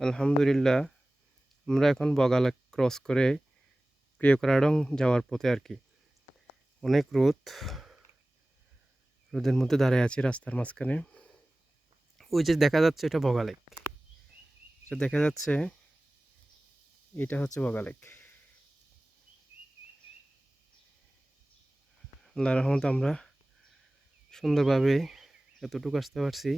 আলহামদুলিল্লাহ, আমরা এখন বগালা ক্রস করে প্রিয়করাডং যাওয়ার পথে আর কি। অনেক রোদের মধ্যে দাঁড়িয়ে আছি রাস্তার মাঝখানে। ওই যে দেখা যাচ্ছে এটা বগালেক, এটা দেখা যাচ্ছে, এটা হচ্ছে বগালেক। আল্লাহর রহমতে আমরা সুন্দরভাবে এতটুকু আসতে পারছি।